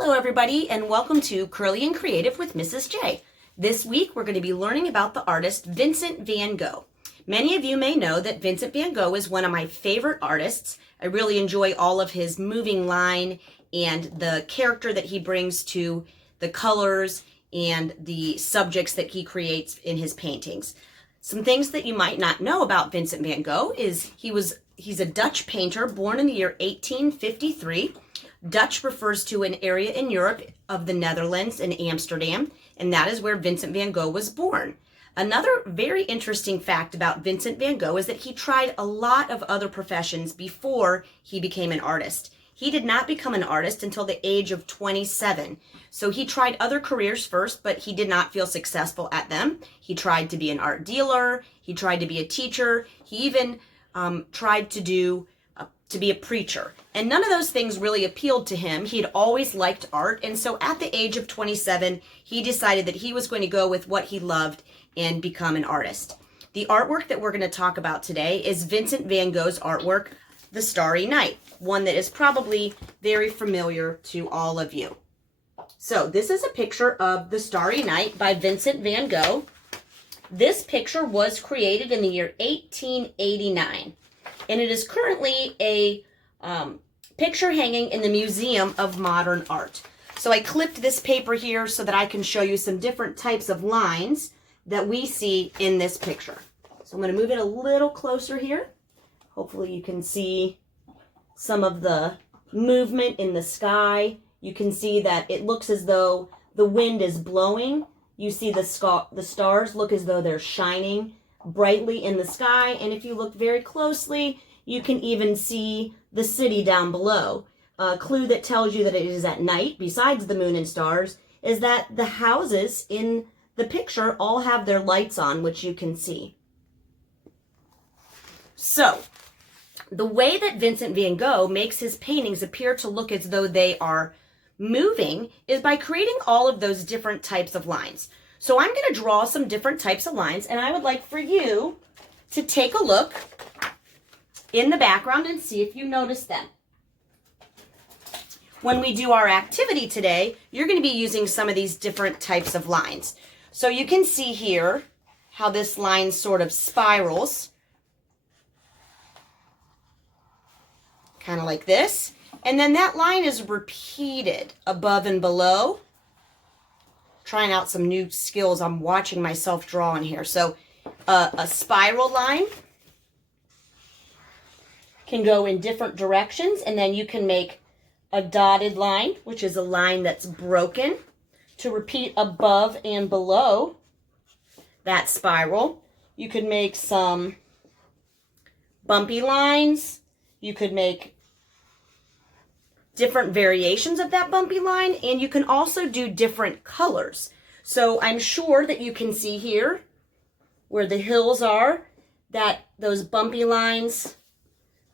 Hello everybody and welcome to Curly and Creative with Mrs. J. This week we're going to be learning about the artist Vincent Van Gogh. Many of you may know that Vincent Van Gogh is one of my favorite artists. I really enjoy all of his moving line and the character that he brings to the colors and the subjects that he creates in his paintings. Some things that you might not know about Vincent Van Gogh is he's a Dutch painter born in the year 1853. Dutch refers to an area in Europe of the Netherlands and Amsterdam, and that is where Vincent van Gogh was born. Another very interesting fact about Vincent van Gogh is that he tried a lot of other professions before he became an artist. He did not become an artist until the age of 27. So he tried other careers first, but he did not feel successful at them. He tried to be an art dealer. He tried to be a teacher. He even tried to be a preacher. And none of those things really appealed to him. He had always liked art. And so at the age of 27, he decided that he was going to go with what he loved and become an artist. The artwork that we're going to talk about today is Vincent Van Gogh's artwork, The Starry Night, one that is probably very familiar to all of you. So this is a picture of The Starry Night by Vincent Van Gogh. This picture was created in the year 1889. And it is currently a picture hanging in the Museum of Modern Art. So I clipped this paper here so that I can show you some different types of lines that we see in this picture. So I'm going to move it a little closer here. Hopefully you can see some of the movement in the sky. You can see that it looks as though the wind is blowing. You see the stars look as though they're shining brightly in the sky, and if you look very closely, you can even see the city down below. A clue that tells you that it is at night, besides the moon and stars, is that the houses in the picture all have their lights on, which you can see. So, the way that Vincent van Gogh makes his paintings appear to look as though they are moving is by creating all of those different types of lines. So I'm going to draw some different types of lines, and I would like for you to take a look in the background and see if you notice them. When we do our activity today, you're going to be using some of these different types of lines. So you can see here how this line sort of spirals, kind of like this. And then that line is repeated above and below. Trying out some new skills. I'm watching myself draw in here. So a spiral line can go in different directions, and then you can make a dotted line, which is a line that's broken, to repeat above and below that spiral. You could make some bumpy lines. You could make different variations of that bumpy line, and you can also do different colors. So I'm sure that you can see here where the hills are, that those bumpy lines,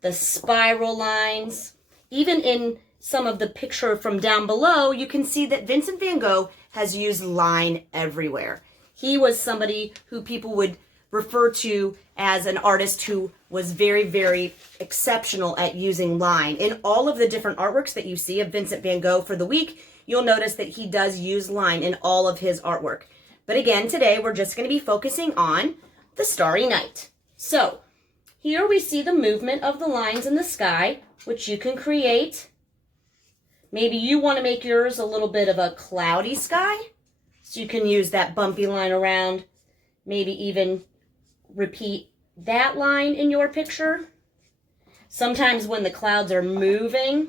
the spiral lines, even in some of the picture from down below, you can see that Vincent van Gogh has used line everywhere. He was somebody who people would refer to as an artist who was very, very exceptional at using line. In all of the different artworks that you see of Vincent van Gogh for the week, you'll notice that he does use line in all of his artwork. But again, today we're just going to be focusing on The Starry Night. So here we see the movement of the lines in the sky, which you can create. Maybe you want to make yours a little bit of a cloudy sky, so you can use that bumpy line around, maybe even repeat that line in your picture. Sometimes when the clouds are moving,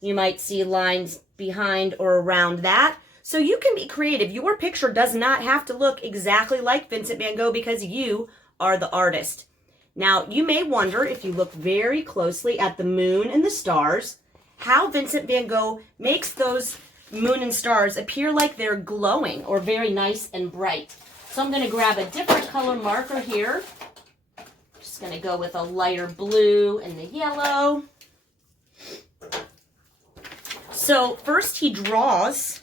you might see lines behind or around that. So you can be creative. Your picture does not have to look exactly like Vincent van Gogh because you are the artist. Now, you may wonder, if you look very closely at the moon and the stars, how Vincent van Gogh makes those moon and stars appear like they're glowing or very nice and bright. So I'm going to grab a different color marker here. Just going to go with a lighter blue and the yellow. So first he draws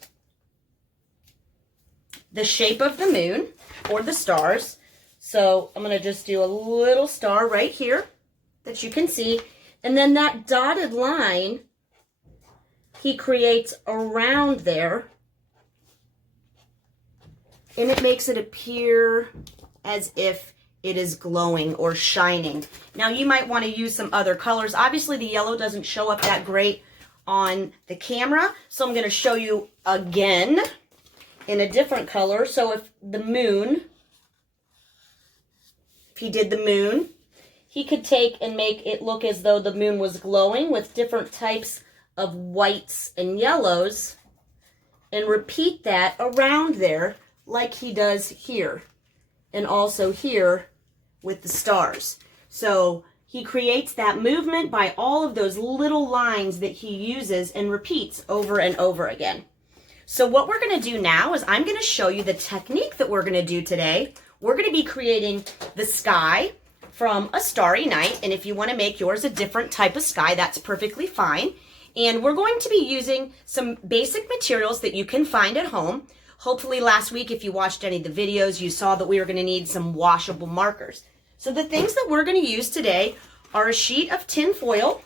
the shape of the moon or the stars. So I'm going to just do a little star right here that you can see. And then that dotted line he creates around there, and it makes it appear as if it is glowing or shining. Now you might want to use some other colors. Obviously the yellow doesn't show up that great on the camera, so I'm going to show you again in a different color. So if he did the moon, he could take and make it look as though the moon was glowing with different types of whites and yellows, and repeat that around there like he does here, and also here with the stars. So he creates that movement by all of those little lines that he uses and repeats over and over again. So what we're going to do now is I'm going to show you the technique that we're going to do today. We're going to be creating the sky from A Starry Night, and if you want to make yours a different type of sky, that's perfectly fine. And we're going to be using some basic materials that you can find at home. Hopefully last week, if you watched any of the videos, you saw that we were going to need some washable markers. So the things that we're going to use today are a sheet of tin foil,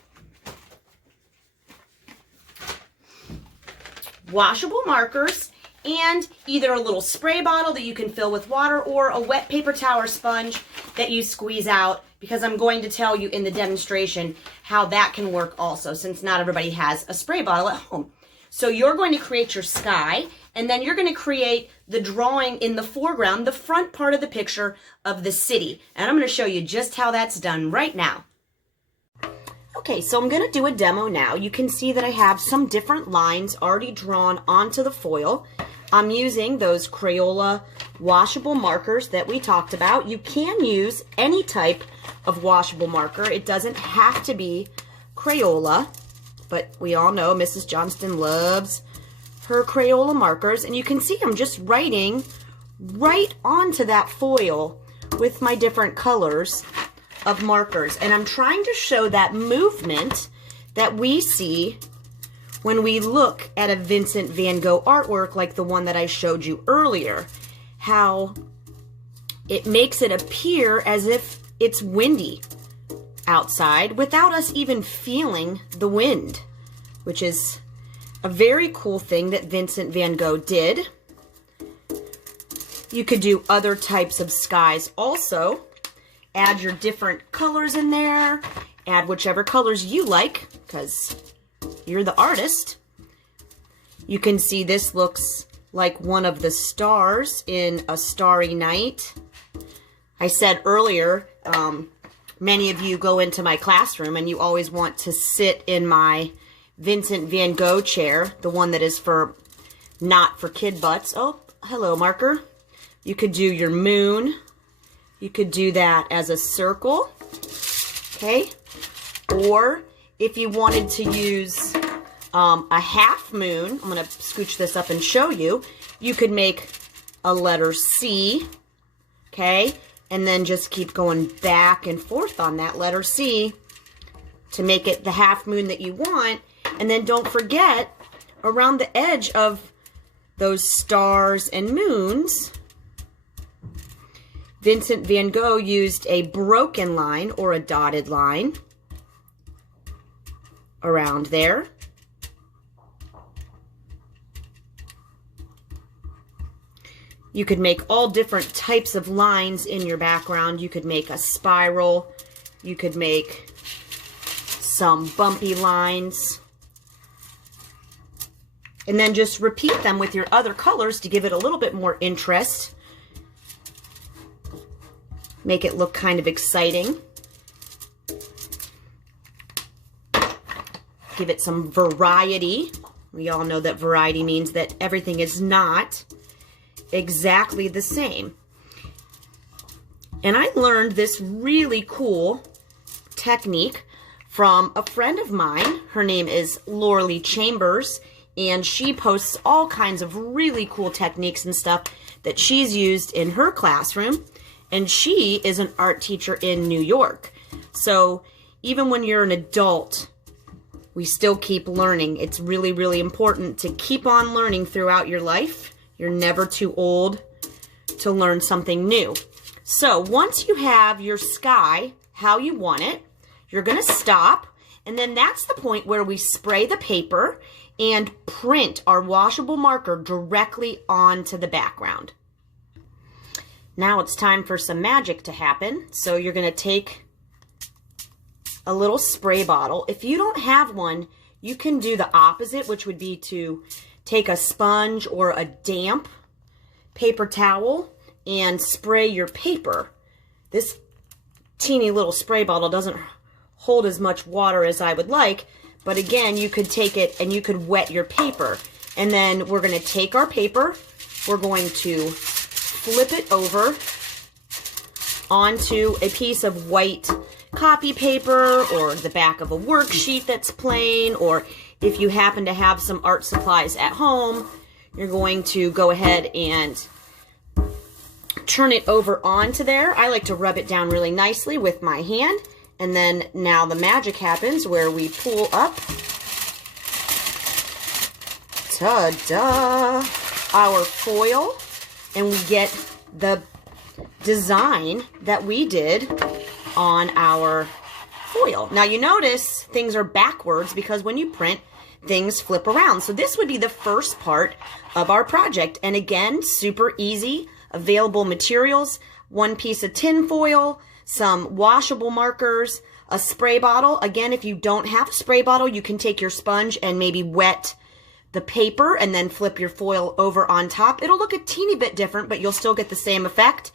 washable markers, and either a little spray bottle that you can fill with water or a wet paper towel or sponge that you squeeze out, because I'm going to tell you in the demonstration how that can work also, since not everybody has a spray bottle at home. So you're going to create your sky, and then you're going to create the drawing in the foreground, the front part of the picture of the city. And I'm going to show you just how that's done right now. Okay, so I'm going to do a demo now. You can see that I have some different lines already drawn onto the foil. I'm using those Crayola washable markers that we talked about. You can use any type of washable marker. It doesn't have to be Crayola, but we all know Mrs. Johnston loves her Crayola markers. And you can see I'm just writing right onto that foil with my different colors of markers. And I'm trying to show that movement that we see when we look at a Vincent Van Gogh artwork like the one that I showed you earlier, how it makes it appear as if it's windy outside without us even feeling the wind, which is a very cool thing that Vincent Van Gogh did. You could do other types of skies also. Add your different colors in there. Add whichever colors you like, because you're the artist. You can see this looks like one of the stars in A Starry Night. I said earlier, many of you go into my classroom and you always want to sit in my Vincent Van Gogh chair, the one that is not for kid butts. Oh, hello, marker. You could do your moon. You could do that as a circle, okay? Or if you wanted to use a half moon, I'm going to scooch this up and show you, you could make a letter C, okay? And then just keep going back and forth on that letter C to make it the half moon that you want. And then don't forget, around the edge of those stars and moons, Vincent Van Gogh used a broken line or a dotted line around there. You could make all different types of lines in your background. You could make a spiral. You could make some bumpy lines. And then just repeat them with your other colors to give it a little bit more interest. Make it look kind of exciting. Give it some variety. We all know that variety means that everything is not exactly the same. And I learned this really cool technique from a friend of mine. Her name is Lauralee Chambers, and she posts all kinds of really cool techniques and stuff that she's used in her classroom. And she is an art teacher in New York. So even when you're an adult, we still keep learning. It's really, really important to keep on learning throughout your life. You're never too old to learn something new. So once you have your sky how you want it, you're going to stop. And then that's the point where we spray the paper and print our washable marker directly onto the background. Now it's time for some magic to happen. So you're going to take a little spray bottle. If you don't have one, you can do the opposite, which would be to take a sponge or a damp paper towel and spray your paper. This teeny little spray bottle doesn't hold as much water as I would like, but again, you could take it and you could wet your paper. And then we're going to take our paper, we're going to flip it over onto a piece of white copy paper or the back of a worksheet that's plain, or if you happen to have some art supplies at home, you're going to go ahead and turn it over onto there. I like to rub it down really nicely with my hand, and then now the magic happens where we pull up, ta-da, our foil, and we get the design that we did on our foil. Now you notice things are backwards because when you print, things flip around. So this would be the first part of our project. And again, super easy, available materials, one piece of tin foil, some washable markers, a spray bottle. Again, if you don't have a spray bottle, you can take your sponge and maybe wet the paper and then flip your foil over on top. It'll look a teeny bit different, but you'll still get the same effect.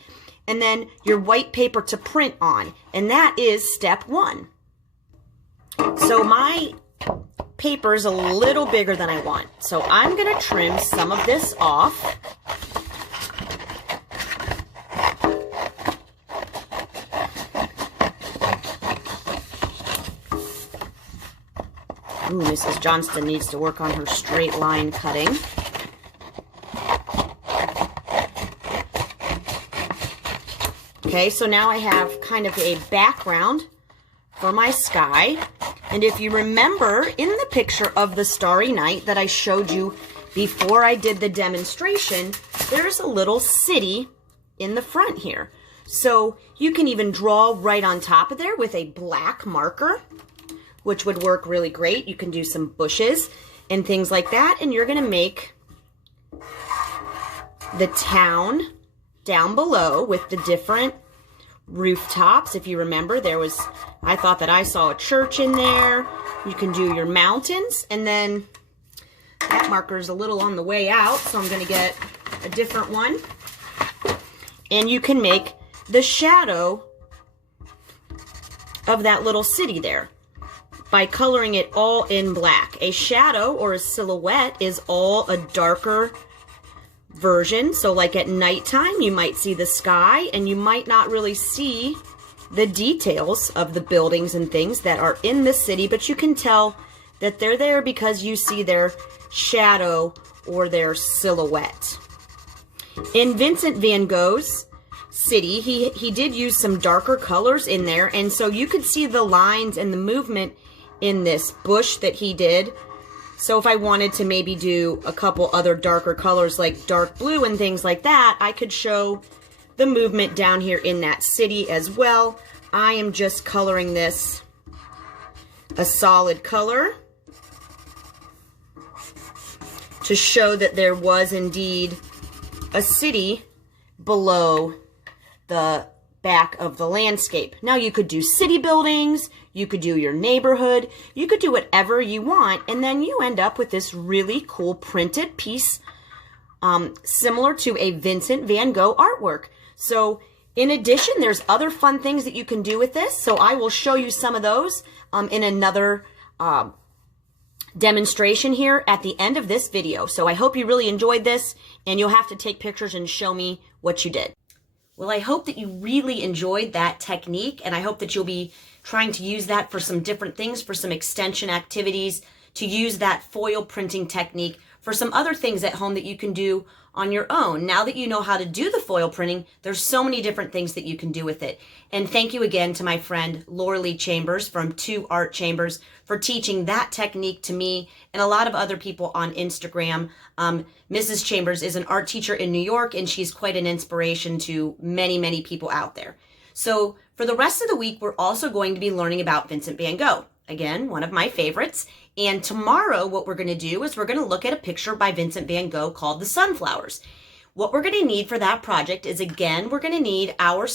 And then your white paper to print on. And that is step one. So my paper is a little bigger than I want. So I'm going to trim some of this off. Ooh, Mrs. Johnston needs to work on her straight line cutting. Okay, so now I have kind of a background for my sky. And if you remember in the picture of the Starry Night that I showed you before I did the demonstration, there's a little city in the front here. So you can even draw right on top of there with a black marker, which would work really great. You can do some bushes and things like that, and you're gonna make the town down below with the different rooftops. If you remember, I thought that I saw a church in there. You can do your mountains, and then that marker is a little on the way out, so I'm gonna get a different one. And you can make the shadow of that little city there by coloring it all in black. A shadow or a silhouette is all a darker version. So like at nighttime, you might see the sky and you might not really see the details of the buildings and things that are in the city, but you can tell that they're there because you see their shadow or their silhouette. In Vincent Van Gogh's city, he did use some darker colors in there, and so you could see the lines and the movement in this bush that he did. So if I wanted to maybe do a couple other darker colors like dark blue and things like that, I could show the movement down here in that city as well. I am just coloring this a solid color to show that there was indeed a city below the back of the landscape. Now you could do city buildings, you could do your neighborhood, you could do whatever you want, and then you end up with this really cool printed piece similar to a Vincent Van Gogh artwork. So in addition, there's other fun things that you can do with this, so I will show you some of those in another demonstration here at the end of this video. So I hope you really enjoyed this, and you'll have to take pictures and show me what you did. Well, I hope that you really enjoyed that technique, and I hope that you'll be trying to use that for some different things, for some extension activities, to use that foil printing technique for some other things at home that you can do on your own. Now that you know how to do the foil printing, there's so many different things that you can do with it. And thank you again to my friend Laura Chambers from 2 Art Chambers for teaching that technique to me and a lot of other people on Instagram. Mrs. Chambers is an art teacher in New York, and she's quite an inspiration to many, many people out there. So for the rest of the week, we're also going to be learning about Vincent Van Gogh. Again, one of my favorites. And tomorrow, what we're going to do is we're going to look at a picture by Vincent Van Gogh called The Sunflowers. What we're going to need for that project is, again, we're going to need our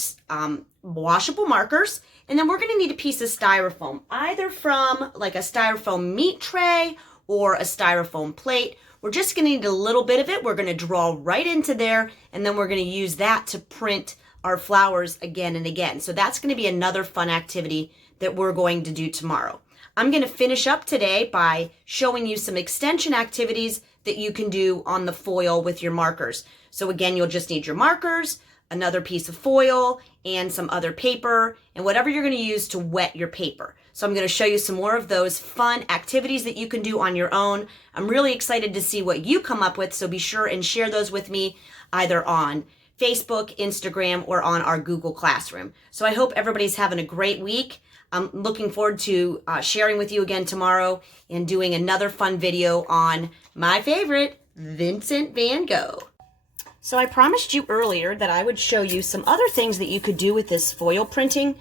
washable markers, and then we're going to need a piece of styrofoam, either from like a styrofoam meat tray or a styrofoam plate. We're just going to need a little bit of it. We're going to draw right into there, and then we're going to use that to print our flowers again and again. So that's going to be another fun activity that we're going to do tomorrow. I'm going to finish up today by showing you some extension activities that you can do on the foil with your markers. So again, you'll just need your markers, another piece of foil, and some other paper, and whatever you're going to use to wet your paper. So I'm going to show you some more of those fun activities that you can do on your own. I'm really excited to see what you come up with, so be sure and share those with me either on Facebook, Instagram, or on our Google Classroom. So I hope everybody's having a great week. I'm looking forward to sharing with you again tomorrow and doing another fun video on my favorite, Vincent Van Gogh. So I promised you earlier that I would show you some other things that you could do with this foil printing.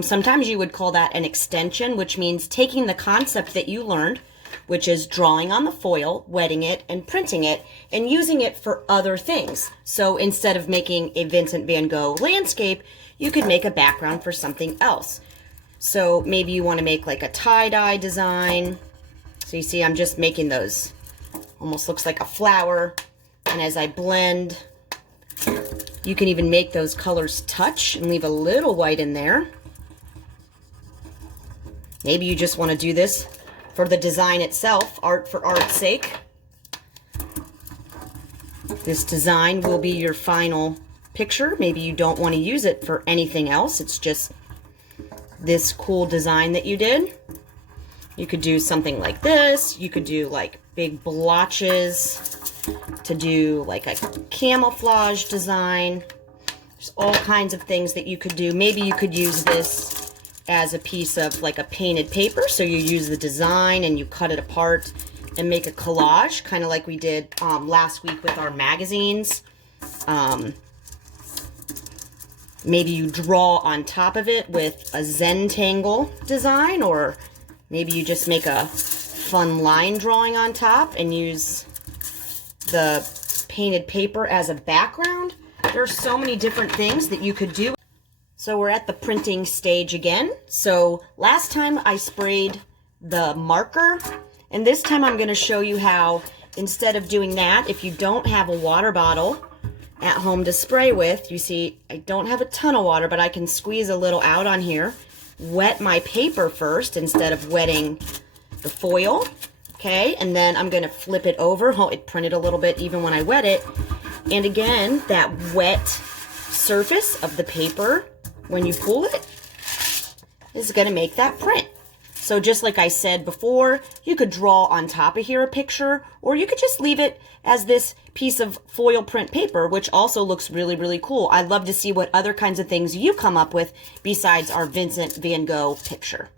Sometimes you would call that an extension, which means taking the concept that you learned, which is drawing on the foil, wetting it, and printing it, and using it for other things. So instead of making a Vincent Van Gogh landscape, you could make a background for something else. So maybe you want to make like a tie-dye design. So you see I'm just making those. Almost looks like a flower. And as I blend, you can even make those colors touch and leave a little white in there. Maybe you just want to do this for the design itself, art for art's sake. This design will be your final picture. Maybe you don't want to use it for anything else. It's just this cool design that you did. You could do something like this. You could do like big blotches to do like a camouflage design. There's all kinds of things that you could do. Maybe you could use this as a piece of like a painted paper. So you use the design and you cut it apart and make a collage, kind of like we did last week with our magazines. Maybe you draw on top of it with a Zentangle design, or maybe you just make a fun line drawing on top and use the painted paper as a background. There are so many different things that you could do. So we're at the printing stage again. So last time I sprayed the marker, and this time I'm going to show you how, instead of doing that, if you don't have a water bottle at home to spray with, you see I don't have a ton of water, but I can squeeze a little out on here, wet my paper first instead of wetting the foil. Okay, and then I'm going to flip it over. Oh, it printed a little bit even when I wet it. And again, that wet surface of the paper, when you pull it, is going to make that print. So just like I said before, you could draw on top of here a picture, or you could just leave it as this piece of foil print paper, which also looks really, really cool. I'd love to see what other kinds of things you come up with besides our Vincent Van Gogh picture.